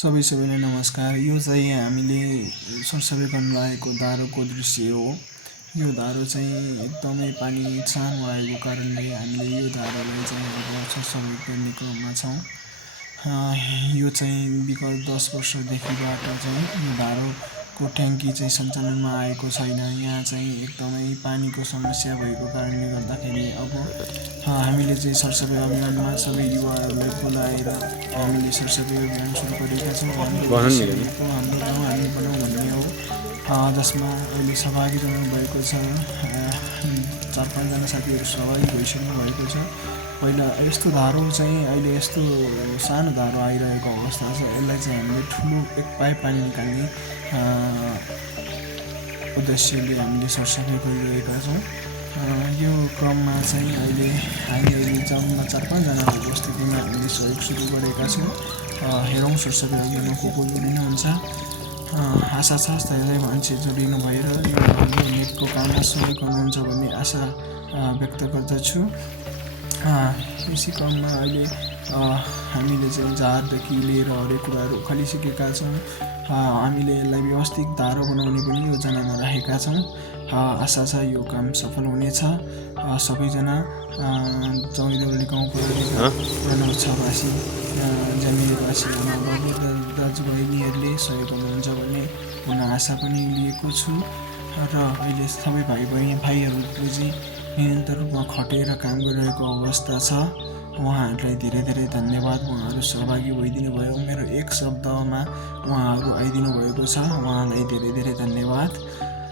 सबैलाई नमस्कार। यो चाहिँ हामीले सरसफाइ गर्न लागेको धारोको दृश्य हो। यो धारो चाहिँ एकदमै पानी सानो आएको कारणले हामीले यो धारालाई चाहिँ अब सरसफाइ गर्ने क्रममा छौँ। यो चाहिँ विगत 10 वर्षदेखिबाट चाहिँ यो धारोको ट्याङ्की चाहिँ सञ्चालनमा आएको छैन। यहाँ चाहिँ एकदमै पानीको समस्या भएको कारणले गर्दाखेरि अब हामीले चाहिँ सरसफाइ अभियानमा सबै युवाहरूलाई बोलाएर हामीले सरसफाइ अभियान सुरु गरेका छौँ। हाम्रो गाउँ हामी बनाउँ भन्ने हो, जसमा अहिले सहभागी भएको छ। 4-5 जना साथीहरू सहभागी भइसक्नु भएको छ। पहिला यस्तो धारो चाहिँ अहिले यस्तो सानो धारो आइरहेको अवस्था छ। यसलाई चाहिँ हामीले ठुलो एक पाइप पानी निकाल्ने उद्देश्यले हामीले सरसफाइ गरिरहेका छौँ। यो क्रममा चाहिँ अहिले हामी जम्मा 4-5 जनाको उपस्थितिमा हामीले सहयोग सुरु गरेका छौँ। हेरौँ सरसफाइ अभियानमा को जोडिनुहुन्छ। आशा छ धेरै मान्छे जोडिनु भएर यो हाम्रो नेटको काममा सहयोग गर्नुहुन्छ भन्ने आशा व्यक्त गर्दछु। यसै क्रममा अहिले हामीले चाहिँ झारदेखि लिएर हरेक कुराहरू उखालिसकेका छौँ। हामीले यसलाई व्यवस्थित धारो बनाउने पनि योजनामा राखेका छौँ। आशा छ यो काम सफल हुनेछ। सबैजना चौरीदेउली गाउँको पुरानो छवासी जमिनवासी आमाबाबु दाजुबहिनीहरूले सहयोग गर्नुहुन्छ भन्ने पुनः आशा पनि लिएको छु। र अहिले सबै भाइहरू बुझी निरन्तर रूपमा खटेर काम गरिरहेको अवस्था छ। उहाँहरूलाई धेरै धेरै धन्यवाद। उहाँहरू सहभागी भइदिनु भयो। मेरो एक शब्दमा उहाँहरू आइदिनु भएको छ। उहाँलाई धेरै धेरै धन्यवाद।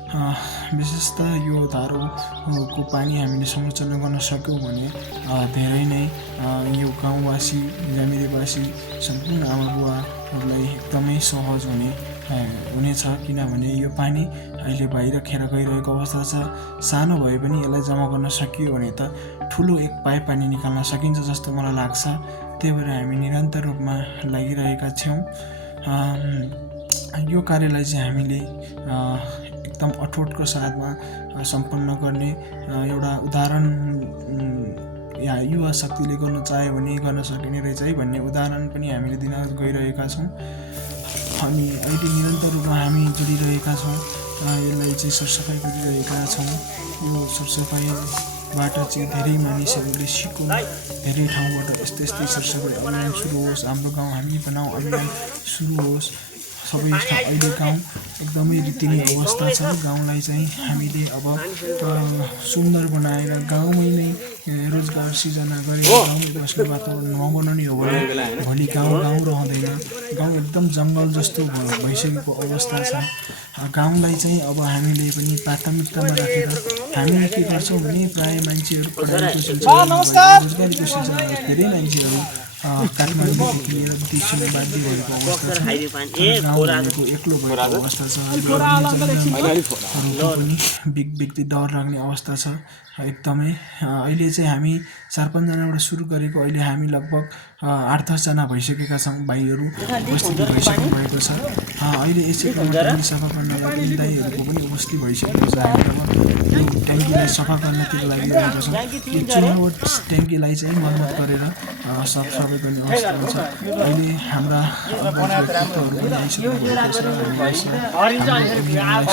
विशेषतः यो धारोको पानी हामीले संरक्षण गर्न सक्यौँ भने धेरै नै यो गाउँवासी जमिरेवासी सम्पूर्ण आमाबुवाहरूलाई एकदमै सहज हुनेछ। किनभने यो पानी अहिले बाहिर खेर गइरहेको अवस्था छ। सानो भए पनि यसलाई जम्मा गर्न सकियो भने त ठुलो एक पाइप पानी निकाल्न सकिन्छ जस्तो मलाई लाग्छ। त्यही भएर हामी निरन्तर रूपमा लागिरहेका छौँ। यो कार्यलाई चाहिँ हामीले एकदम अठोटको साथमा सम्पन्न गर्ने एउटा उदाहरण युवा शक्तिले गर्न चाह्यो भने गर्न सकिने रहेछ है भन्ने उदाहरण पनि हामीले दिन गइरहेका छौँ। हामी अहिले निरन्तर रूपमा हामी जोडिरहेका छौँ। यसलाई चाहिँ सरसफाइ गरिरहेका छौँ। यो सरसफाइबाट चाहिँ धेरै मानिसहरूले सिकुन्। धेरै ठाउँबाट यस्तै सरसफाइ अभियान सुरु होस्। हाम्रो गाउँ हामी बनाउँ अभियान सुरु होस्। सबै अहिले गाउँ एकदमै रित्तिने अवस्था छ। गाउँलाई चाहिँ हामीले अब सुन्दर बनाएर गाउँमै नै रोजगार सिर्जना गरेर गाउँमै बस्ने वातावरण नबनाउने हो भने भोलि गाउँ रहँदैन। गाउँ एकदम जङ्गल जस्तो भइसकेको अवस्था छ। गाउँलाई चाहिँ अब हामीले पनि प्राथमिकतामा राखेर हामीले के गर्छौँ भने प्रायः मान्छेहरू पढाइको रोजगारीको सिलसिलामा धेरै मान्छेहरू काठमाडौँदेखि लिएर विदेश जान बाध्य भएको अवस्था छ। गाउँको एक्लो भएको अवस्था छ। पनि बिग्दै डर लाग्ने अवस्था छ एकदमै। अहिले चाहिँ हामी 4-5 जनाबाट सुरु गरेको अहिले हामी लगभग 8-10 जना भइसकेका छौँ। भाइहरू उपस्थित भइसक्नु भएको छ। अहिले यसै क्रममा सफा गर्नलाई दाइहरूको पनि उपस्थित भइसकेको छ। हामी अब ट्याङ्कीलाई सफा गर्नतिर लागिरहेको छौँ। यो चुनावट ट्याङ्कीलाई चाहिँ मर्मत गरेर सफाइ गर्ने अवस्थामा छ। अहिले हाम्रा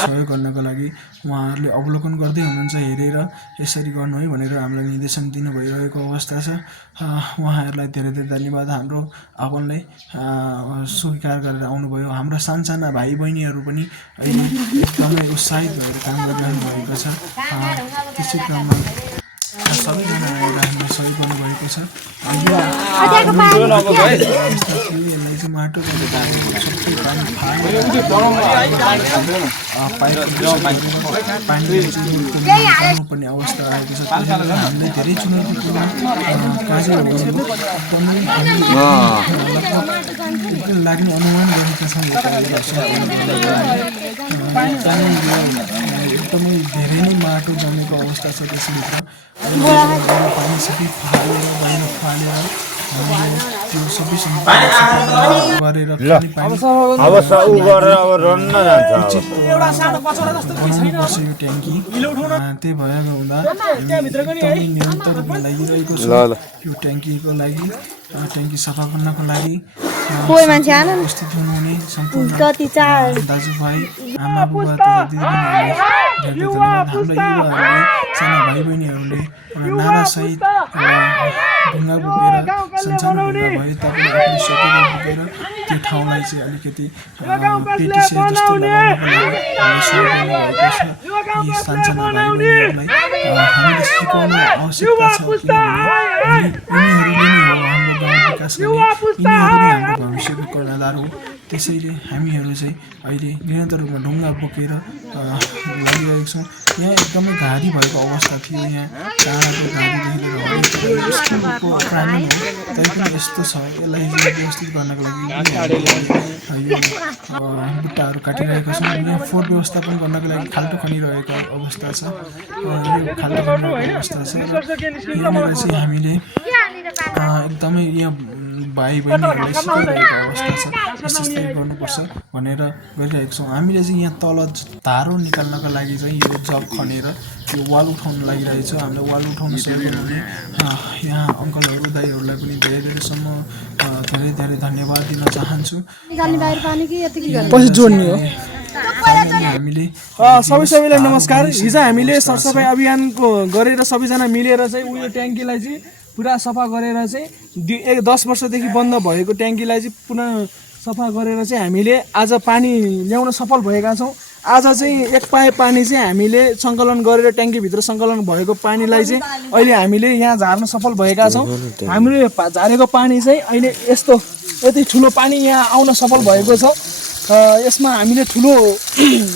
सहयोग गर्नको लागि उहाँहरूले अवलोकन गर्दै हुनुहुन्छ। हेरेर यसरी गर्नु है भनेर हामीलाई निर्देशन दिनु भइरहेको अवस्था छ। उहाँहरूलाई धेरै धेरै धन्यवाद। हाम्रो आह्वानलाई स्वीकार गरेर आउनुभयो। हाम्रा सानसाना भाइ बहिनीहरू पनि अहिले एकदमै उत्साहित भएर काम गरिरहनु भएको छ। त्यसै क्रममा सबैजना आएर हामीलाई सहयोग गर्नुभएको छ। यसलाई चाहिँ माटो पर्ने अवस्था आएको छ। हामीलाई धेरै चुनौतीपूर्ण कार्य लाग्ने अनुमान गरेका छौँ। एकदमै धेरै नै माटो जमेको अवस्था छ। त्यसभित्र पानी सबै बाहिर फालेर त्यो सबै गरेर यो ट्याङ्की त्यही भएको हुँदा एकदमै निरन्तर रूपमा लागिरहेको छ। यो ट्याङ्कीको लागि ट्याङ्की सफा गर्नको लागि कोही मान्छे आएन नि। उपस्थित हुनुहुने सम्पूर्ण कति चार दाजुभाइ आमा बुबा तथा दिदीबहिनीहरूलाई धेरै धेरै धन्यवाद। हाम्रो युवाहरूले साना भाइ बहिनीहरूले नारासहित ढुङ्गा बोकेर सन्सानो ढुङ्गा भए तापनि आफूले सकेर बोकेर त्यो ठाउँलाई चाहिँ अलिकति पेटिसे जस्तो लगाउनको लागि हामीले सहयोग गर्नुभएको छ। यी सानसाना भाइ बहिनीहरूलाई हामीले सिकाउन आवश्यकता छ, किनभने यिनीहरूले नै हो हाम्रो गाउँ विकास गर्ने, यिनीहरू नै हाम्रो भविष्यको कर्णधार हो। त्यसैले हामीहरू चाहिँ अहिले निरन्तर रूपमा ढुङ्गा बोकेर लागिरहेको छौँ। यहाँ एकदमै घारी भएको अवस्था थियो, यहाँ टाढाको घारीदेखि लिएर स्कुलको प्राङ्गण हो तैपनि यस्तो छ। यसलाई व्यवस्थित गर्नको लागि यो बुट्टाहरू काटिरहेका छौँ। यहाँ फोहोर व्यवस्थापन गर्नको लागि खाल्टो खनिरहेको अवस्था छ। यो खाल्टो खनिरहेको अवस्था छ र यहाँनिर चाहिँ हामीले एकदमै यहाँ भाइ बहिनीहरूलाई सिकाइरहेको अवस्था छ। यस्तै गर्नुपर्छ भनेर गरिरहेको छौँ। हामीले चाहिँ यहाँ तल धारो निकाल्नको लागि चाहिँ यो जग खनेर यो वाल उठाउन लागिरहेछ। हामीले वाल उठाउन सहयोग गर्नुहुने यहाँ अङ्कलहरू दाइहरूलाई पनि धेरैसम्म धेरै धन्यवाद दिन चाहन्छु। पछि जोड्ने हो। हामीले सबैलाई नमस्कार। हिजो हामीले सरसफाइ अभियानको गरेर सबैजना मिलेर चाहिँ उयो ट्याङ्कीलाई चाहिँ पुरा सफा गरेर चाहिँ 10 वर्षदेखि बन्द भएको ट्याङ्कीलाई चाहिँ पुनः सफा गरेर चाहिँ हामीले आज पानी ल्याउन सफल भएका छौँ। आज चाहिँ एक पाइप पानी चाहिँ हामीले सङ्कलन गरेर ट्याङ्कीभित्र सङ्कलन भएको पानीलाई चाहिँ अहिले हामीले यहाँ झार्न सफल भएका छौँ। हामीले झारेको पानी चाहिँ अहिले यति ठुलो पानी यहाँ आउन सफल भएको छ। यसमा हामीले ठुलो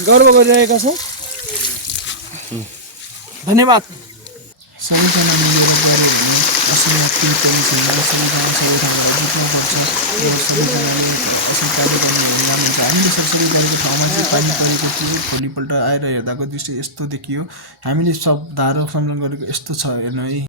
गर्व गरिरहेका छौँ। धन्यवाद। सबैजना मिलेर गऱ्यो भने असलमा केही पनि छैन। सबैजना सबै ठाउँबाट जित्नुपर्छ र सबैजनाले असल कार्य गर्ने भने राम्रो हुन्छ। हामीले सरसफाइ गरेको ठाउँमा चाहिँ पानी परेको थियो। भोलिपल्ट आएर हेर्दाको दृश्य यस्तो देखियो। हामीले सब धारो संलग्न गरेको यस्तो छ हेर्नु है।